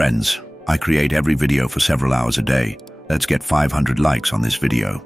Friends, I create every video for several hours a day. Let's get 500 likes on this video.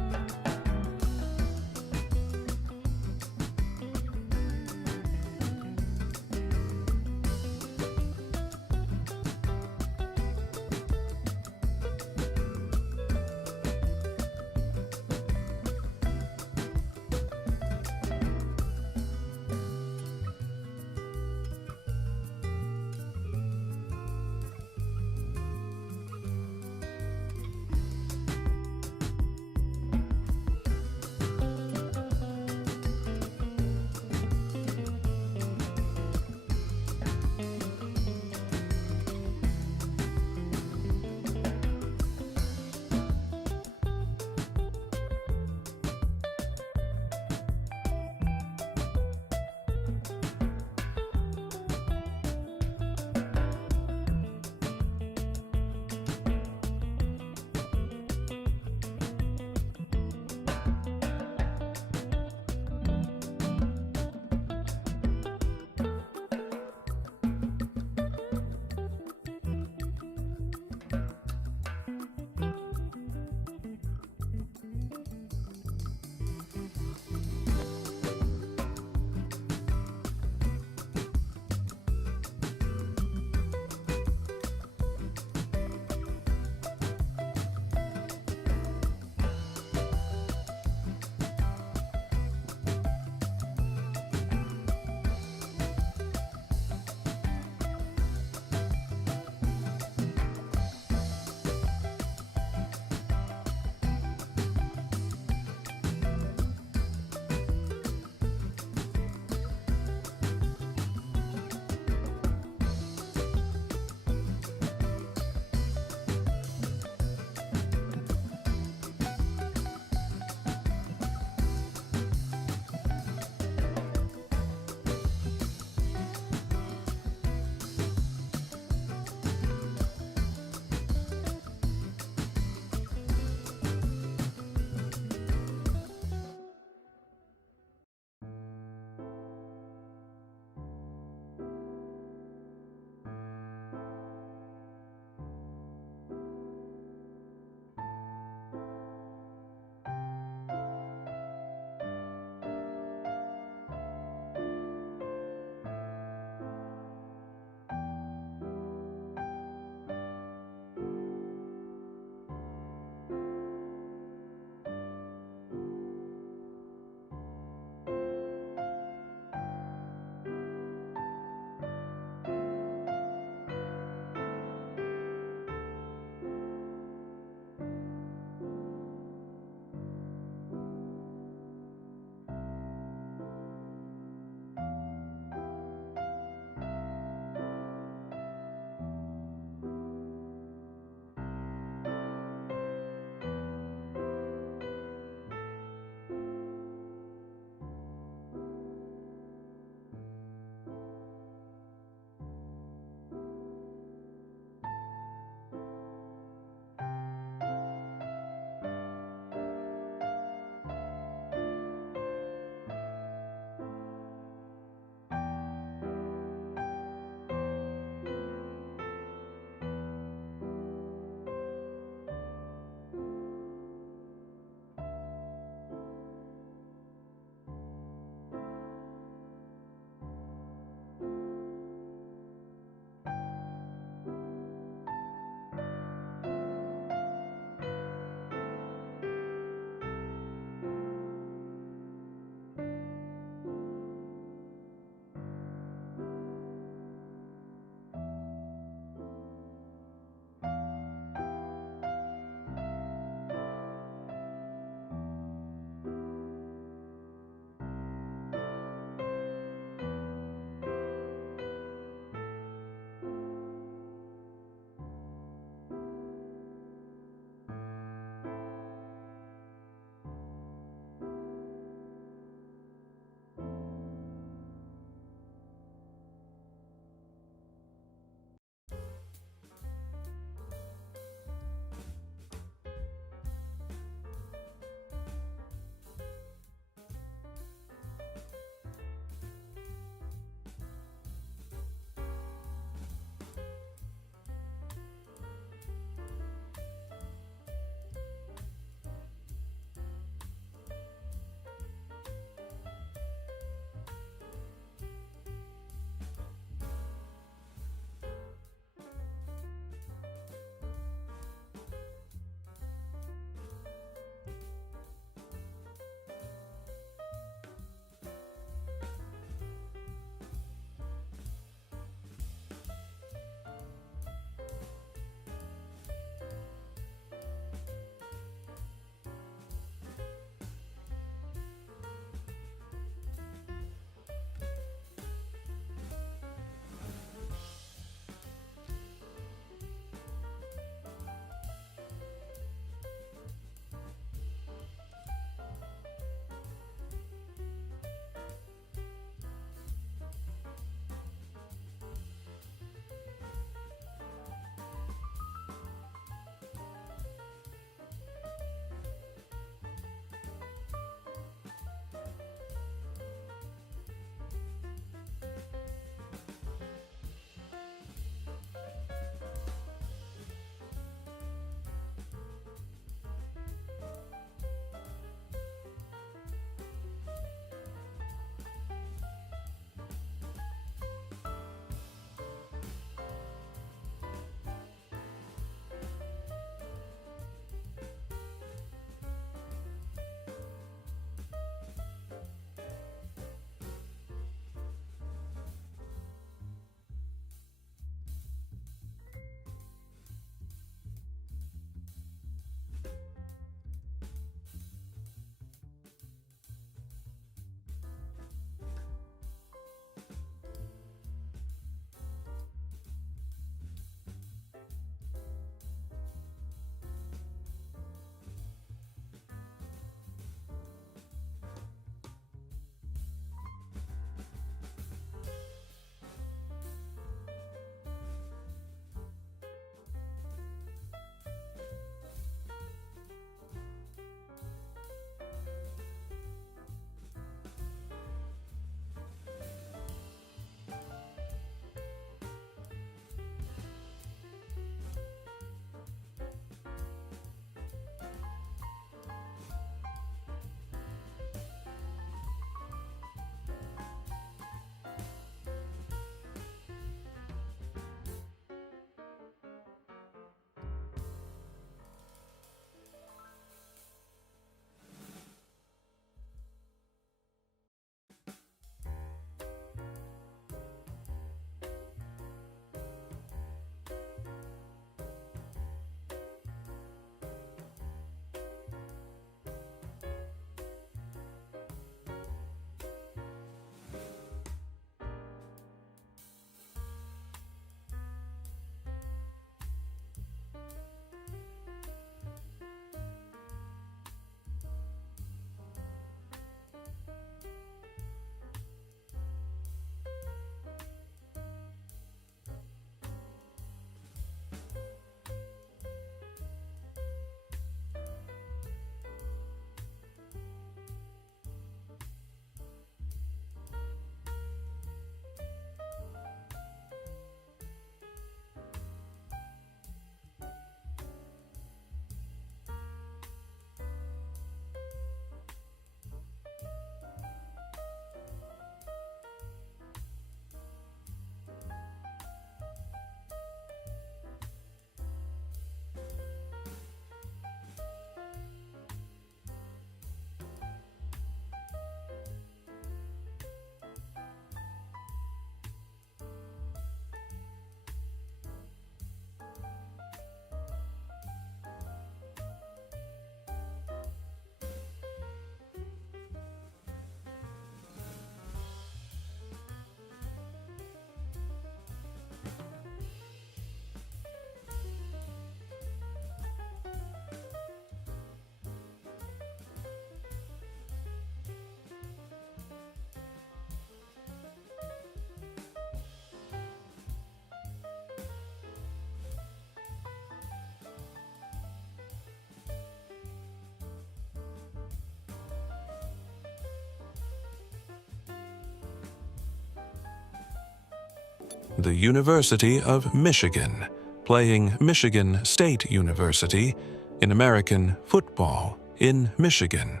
the University of Michigan, playing Michigan State University in American football in Michigan,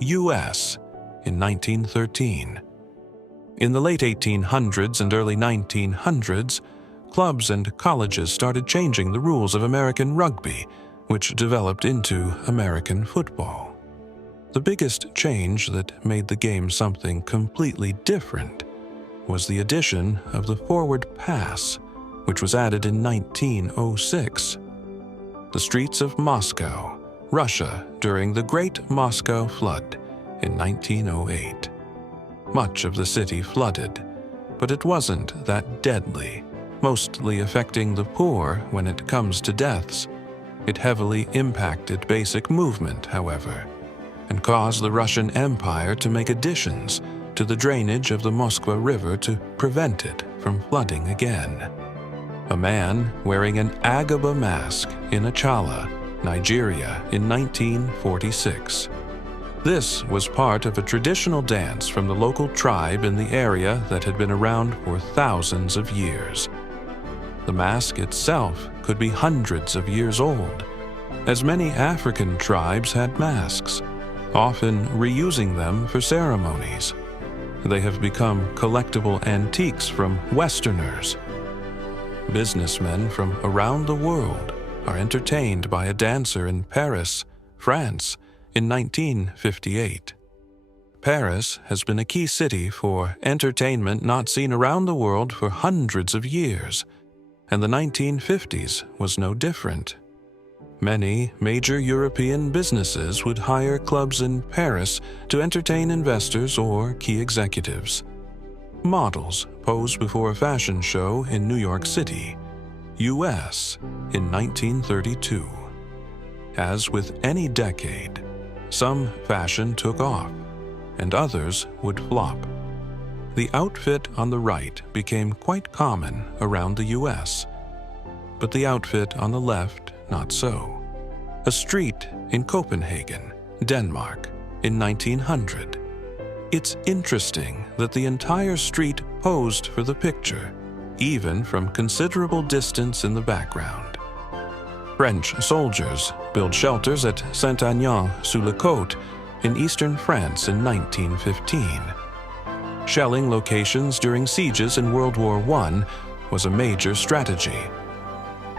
U.S., in 1913. In the late 1800s and early 1900s, clubs and colleges started changing the rules of American rugby, which developed into American football. The biggest change that made the game something completely different was the addition of the forward pass, which was added in 1906. The streets of Moscow, Russia, during the Great Moscow Flood in 1908. Much of the city flooded, but it wasn't that deadly, mostly affecting the poor when it comes to deaths. It heavily impacted basic movement, however, and caused the Russian Empire to make additions to the drainage of the Moskva River to prevent it from flooding again. A man wearing an Agaba mask in Achala, Nigeria in 1946. This was part of a traditional dance from the local tribe in the area that had been around for thousands of years. The mask itself could be hundreds of years old, as many African tribes had masks, often reusing them for ceremonies. They have become collectible antiques from Westerners. Businessmen from around the world are entertained by a dancer in Paris, France, in 1958. Paris has been a key city for entertainment not seen around the world for hundreds of years, and the 1950s was no different. Many major European businesses would hire clubs in Paris to entertain investors or key executives. Models posed before a fashion show in New York City, U.S., in 1932. As with any decade, some fashion took off, and others would flop. The outfit on the right became quite common around the U.S., but the outfit on the left not so. A street in Copenhagen, Denmark, in 1900. It's interesting that the entire street posed for the picture, even from considerable distance in the background. French soldiers built shelters at Saint-Aignan-sur-le-Côte in eastern France in 1915. Shelling locations during sieges in World War I was a major strategy.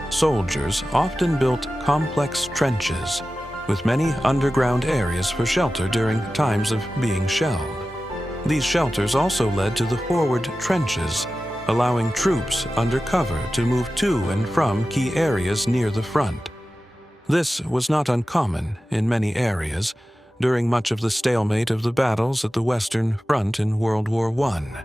Soldiers often built complex trenches, with many underground areas for shelter during times of being shelled. These shelters also led to the forward trenches, allowing troops under cover to move to and from key areas near the front. This was not uncommon in many areas during much of the stalemate of the battles at the Western Front in World War I.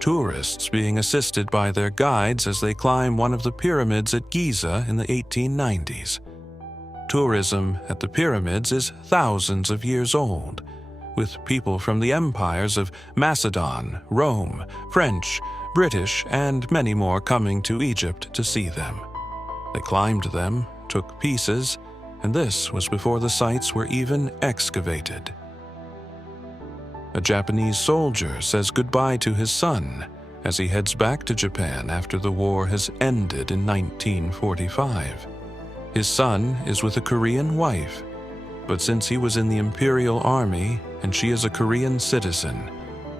Tourists being assisted by their guides as they climb one of the pyramids at Giza in the 1890s. Tourism at the pyramids is thousands of years old, with people from the empires of Macedon, Rome, French, British, and many more coming to Egypt to see them. They climbed them, took pieces, and this was before the sites were even excavated. A Japanese soldier says goodbye to his son as he heads back to Japan after the war has ended in 1945. His son is with a Korean wife, but since he was in the Imperial Army and she is a Korean citizen,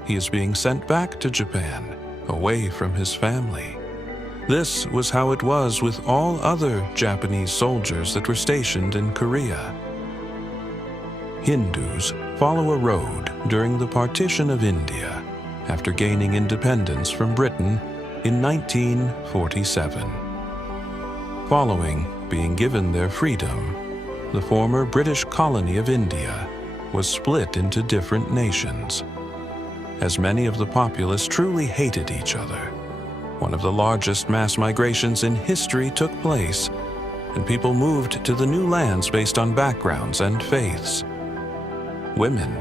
he is being sent back to Japan, away from his family. This was how it was with all other Japanese soldiers that were stationed in Korea. Hindus follow a road during the partition of India after gaining independence from Britain in 1947. Following being given their freedom, the former British colony of India was split into different nations. As many of the populace truly hated each other, one of the largest mass migrations in history took place, and people moved to the new lands based on backgrounds and faiths. Women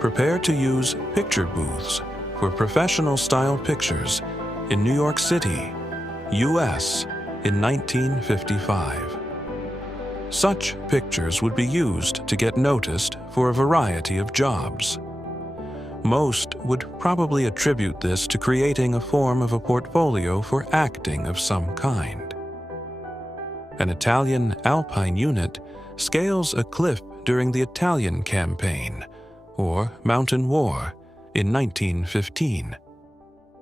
prepare to use picture booths for professional-style pictures in New York City, U.S., in 1955. Such pictures would be used to get noticed for a variety of jobs. Most would probably attribute this to creating a form of a portfolio for acting of some kind. An Italian Alpine unit scales a cliff during the Italian Campaign, or Mountain War, in 1915.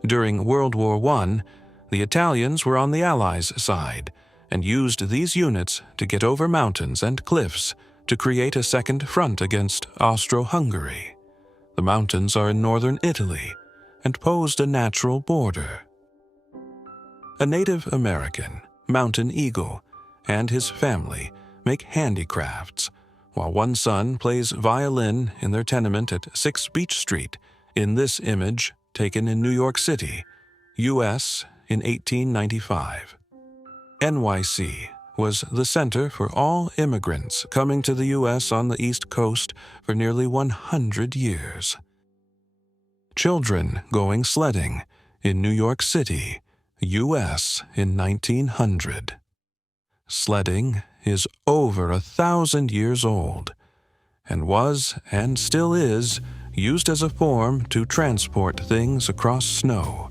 During World War I, the Italians were on the Allies' side and used these units to get over mountains and cliffs to create a second front against Austro-Hungary. The mountains are in northern Italy and posed a natural border. A Native American, Mountain Eagle, and his family make handicrafts, while one son plays violin in their tenement at 6 Beach Street in this image taken in New York City, U.S. in 1895. NYC was the center for all immigrants coming to the U.S. on the East Coast for nearly 100 years. Children going sledding in New York City, U.S. in 1900. Sledding is over 1,000 years old and was, and still is, used as a form to transport things across snow.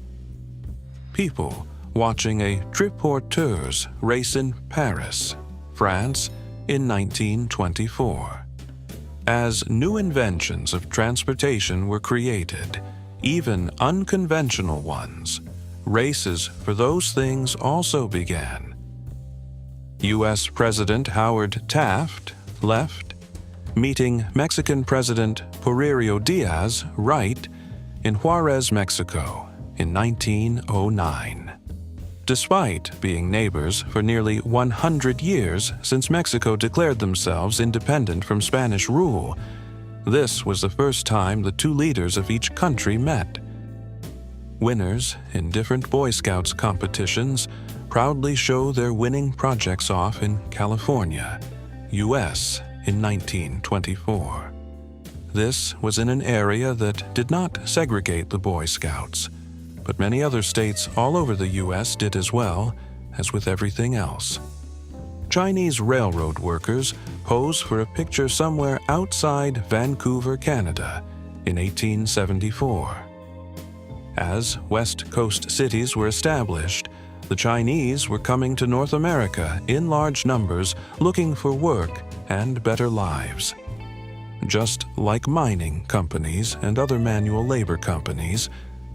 People watching a triporteurs race in Paris, France, in 1924. As new inventions of transportation were created, even unconventional ones, races for those things also began. U.S. President Howard Taft, left, meeting Mexican President Porfirio Diaz, right, in Juarez, Mexico, in 1909. Despite being neighbors for nearly 100 years since Mexico declared themselves independent from Spanish rule, this was the first time the two leaders of each country met. Winners in different Boy Scouts competitions proudly show their winning projects off in California, U.S. in 1924. This was in an area that did not segregate the Boy Scouts, but many other states all over the U.S. did as well, as with everything else. Chinese railroad workers pose for a picture somewhere outside Vancouver, Canada, in 1874. As West Coast cities were established, the Chinese were coming to North America in large numbers looking for work and better lives. Just like mining companies and other manual labor companies,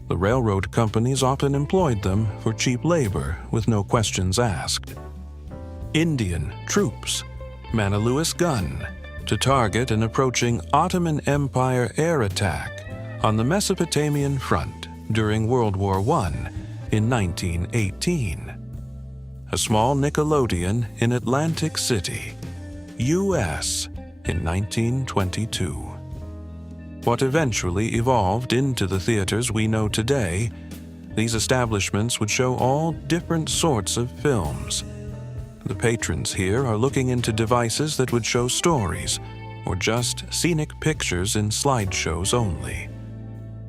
the railroad companies often employed them for cheap labor with no questions asked. Indian troops man a Lewis gun to target an approaching Ottoman Empire air attack on the Mesopotamian front during World War I in 1918. A small Nickelodeon in Atlantic City, U.S. in 1922. What eventually evolved into the theaters we know today, these establishments would show all different sorts of films. The patrons here are looking into devices that would show stories, or just scenic pictures in slideshows only.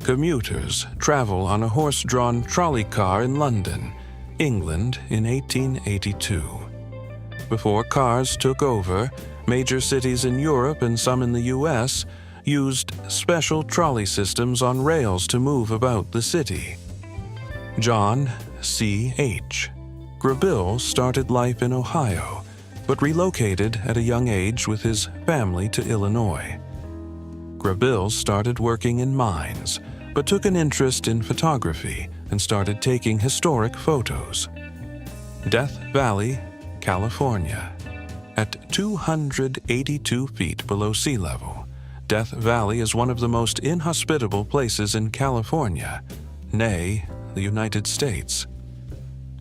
Commuters travel on a horse-drawn trolley car in London, England in 1882. Before cars took over, major cities in Europe and some in the U.S. used special trolley systems on rails to move about the city. John C.H. Grabill started life in Ohio, but relocated at a young age with his family to Illinois. Grabill started working in mines, but took an interest in photography and started taking historic photos. Death Valley, California. At 282 feet below sea level, Death Valley is one of the most inhospitable places in California, nay, the United States.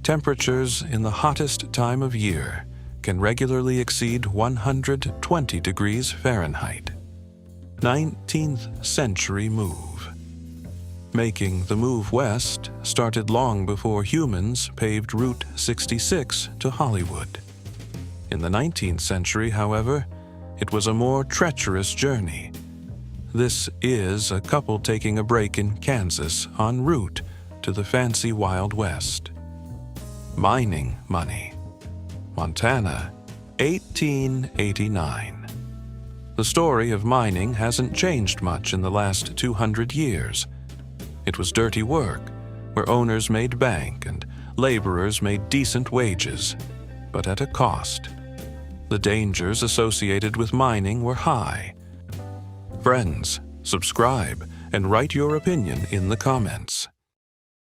Temperatures in the hottest time of year can regularly exceed 120 degrees Fahrenheit. 19th century move. Making the move west started long before humans paved Route 66 to Hollywood. In the 19th century, however, it was a more treacherous journey. This is a couple taking a break in Kansas en route to the fancy Wild West. Mining money. Montana, 1889. The story of mining hasn't changed much in the last 200 years. It was dirty work, where owners made bank and laborers made decent wages, but at a cost. The dangers associated with mining were high. Friends, subscribe and write your opinion in the comments.